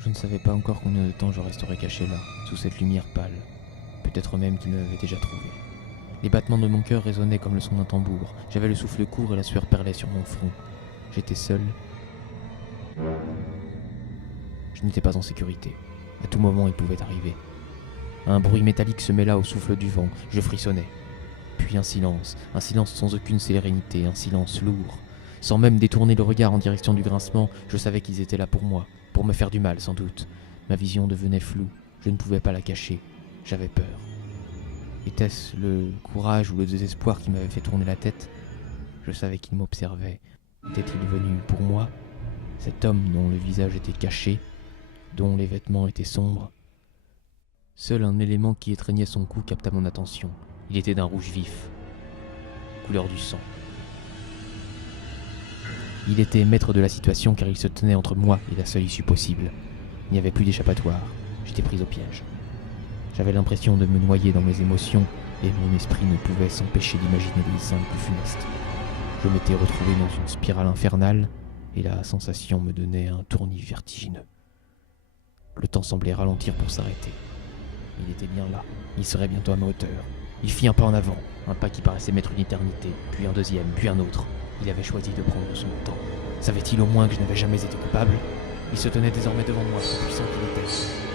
Je ne savais pas encore combien de temps je resterais caché là, sous cette lumière pâle. Peut-être même qu'il m'avait déjà trouvé. Les battements de mon cœur résonnaient comme le son d'un tambour. J'avais le souffle court et la sueur perlait sur mon front. J'étais seul. Je n'étais pas en sécurité. À tout moment, il pouvait arriver. Un bruit métallique se mêla au souffle du vent. Je frissonnais. Puis un silence sans aucune sérénité, un silence lourd. Sans même détourner le regard en direction du grincement, je savais qu'ils étaient là pour moi, pour me faire du mal sans doute. Ma vision devenait floue, je ne pouvais pas la cacher. J'avais peur. Était-ce le courage ou le désespoir qui m'avait fait tourner la tête? Je savais qu'il m'observait. Était-il venu pour moi? Cet homme dont le visage était caché, dont les vêtements étaient sombres. Seul un élément qui étreignait son cou capta mon attention. Il était d'un rouge vif, couleur du sang. Il était maître de la situation car il se tenait entre moi et la seule issue possible. Il n'y avait plus d'échappatoire. J'étais pris au piège. J'avais l'impression de me noyer dans mes émotions et mon esprit ne pouvait s'empêcher d'imaginer des scènes plus funestes. Je m'étais retrouvé dans une spirale infernale et la sensation me donnait un tournis vertigineux. Le temps semblait ralentir pour s'arrêter. Il était bien là. Il serait bientôt à ma hauteur. Il fit un pas en avant, un pas qui paraissait mettre une éternité, puis un deuxième, puis un autre. Il avait choisi de prendre son temps. Savait-il au moins que je n'avais jamais été coupable? Il se tenait désormais devant moi, tout puissant qu'il était.